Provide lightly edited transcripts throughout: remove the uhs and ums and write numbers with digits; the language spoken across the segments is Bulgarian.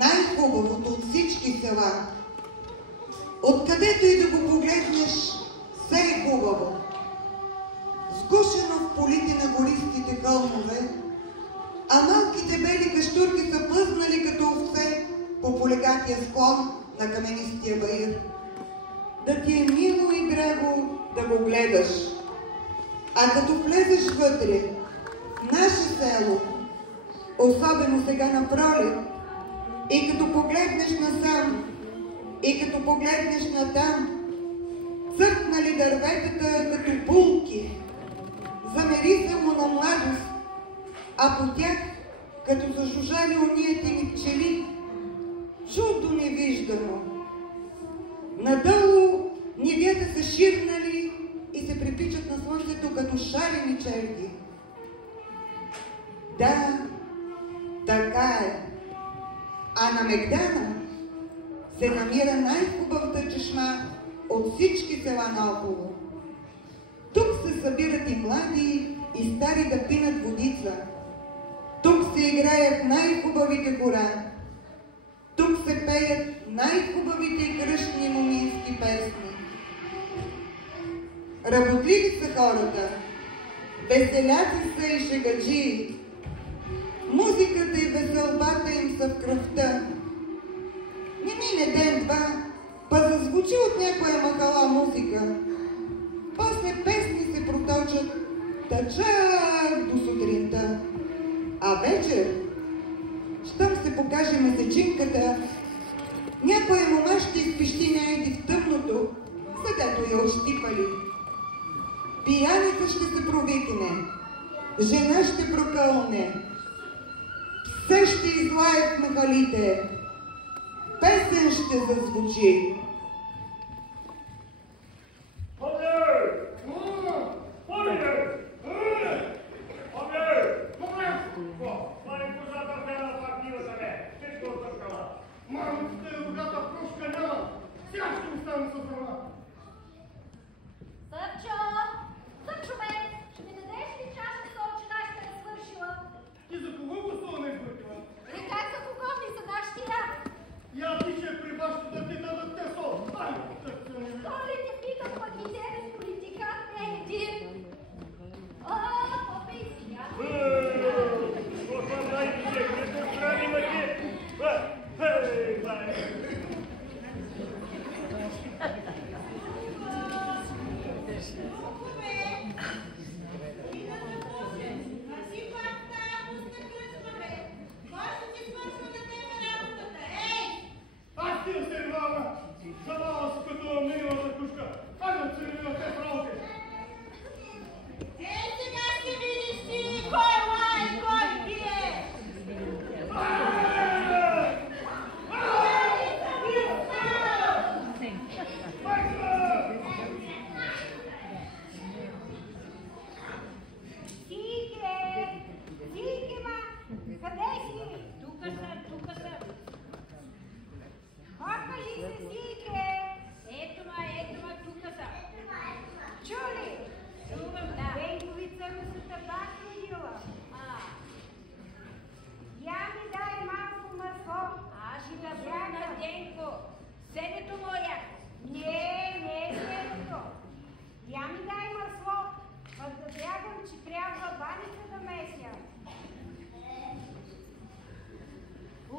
най-хубавото от всички села. Откъдето и да го погледнеш, все е хубаво. Сгушено в полите на гористите хълмове, а малките бели каштурки са плъзнали като овце по полегатия склон на каменистия баир. Да ти е мило и драго да го гледаш. А като влезеш вътре, в наше село, особено сега на пролет, и като погледнеш насам, и като погледнеш натам, цъкнали дърветата като булки, замириса му на младост, а по тях, като зажужали ония теми пчели, чудо невиждано. Надолу нивята са ширнали и се припичат на слънцето като шарени черги. Да, така е. А на Мегдана се намира най-хубавата чешма от всички села наоколо. Тук се събират и млади, и стари да пинат водица. Тук се играят най-хубавите хора. Тук се пеят най-хубавите кръстни момински песни. Работливи са хората, веселяци са и шегаджии. Музиката и веселбата им са в кръвта. Не мине ден-два, па зазвучи от някоя махала музика. После песни се проточат, та чак до сутринта. А вечер, щом се покаже месечинката, някоя мома ще изпищи найди в тъмното, съдето я ощипали. Пияница ще се провикне, жена ще прокълне, псе ще излаят на халите, песен ще зазвучи.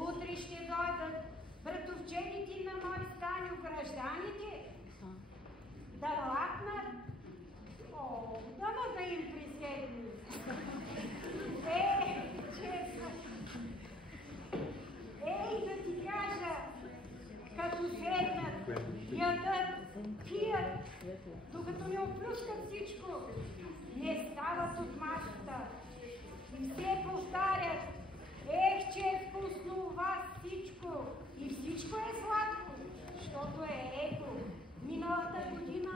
Утре ще дойдат братовчените на мой Станю, гражданите, да лапнат. О, да им присъедини. Честно. Да ти кажа, като седнат, ядат, пият, докато не оплюскат всичко, не стават от масата. И все повтарят: че е вкусно у вас всичко и всичко е сладко, защото ето, миналата година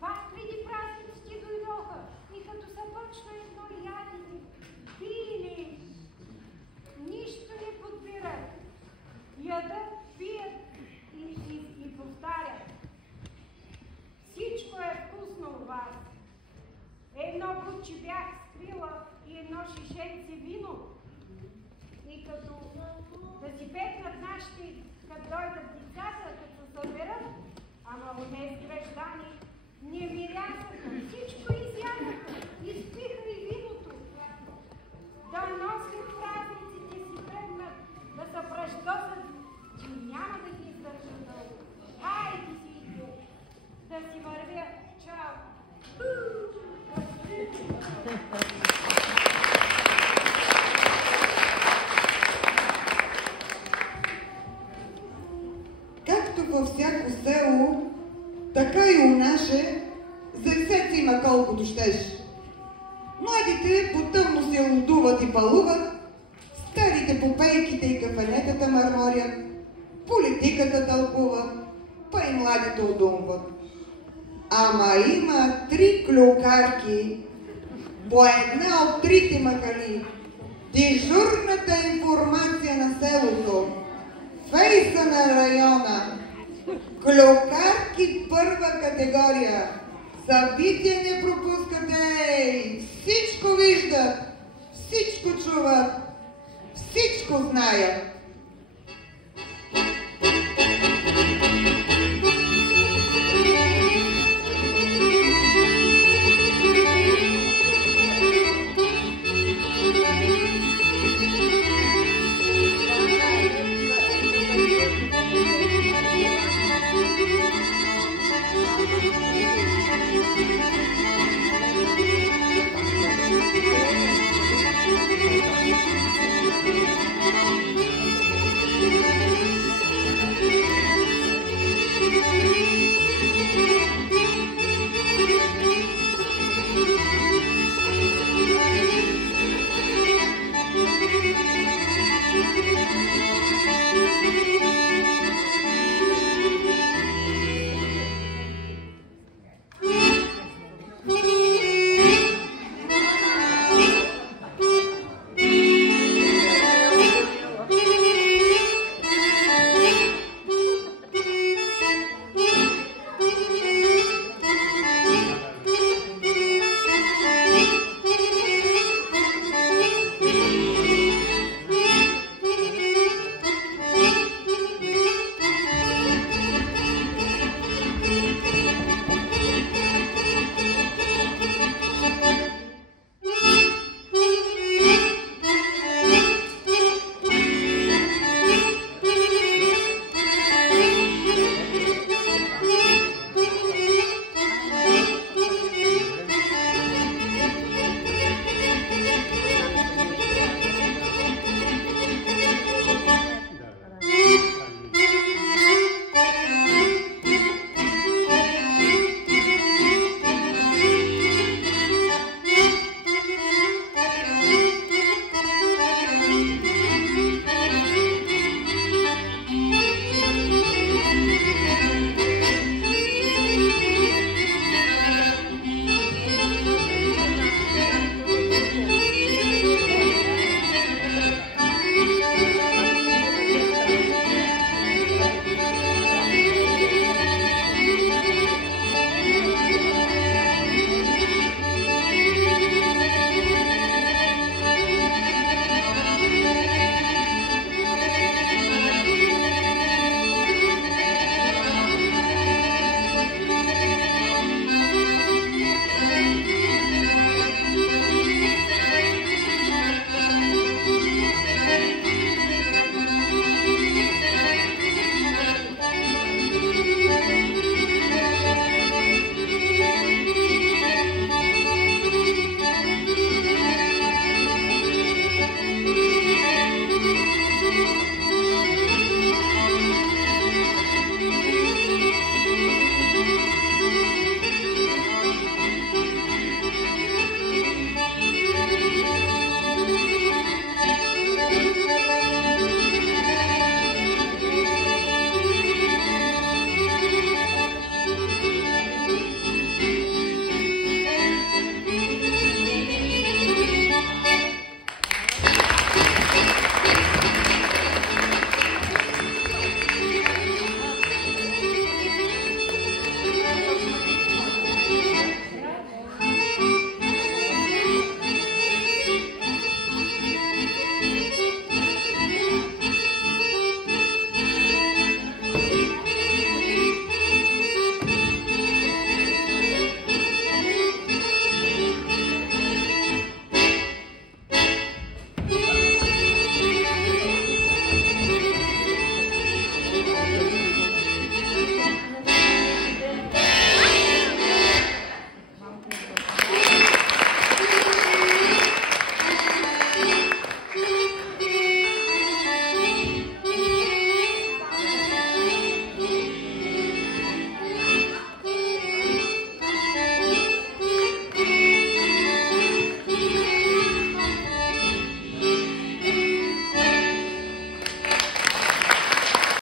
пак преди празниците дойдоха и като са почна едно ядене, пили, нищо не подбират, ядат, пият и повтарят: всичко е вкусно у вас. Едно път, че бях да си вървя. Чао! Както във всяко село, така и у наше, за всеца има колкото щеш. Младите потъмно се лудуват и палуват, старите по пейките и кафенетата мърморят, политиката тълкуват, па и младите удумват. Ама има 3 клюкарки, по една от 3 махали, дежурната информация на селото, фейса на района, клюкарки първа категория, събития не пропускате, всичко виждат, всичко чуват, всичко знаят.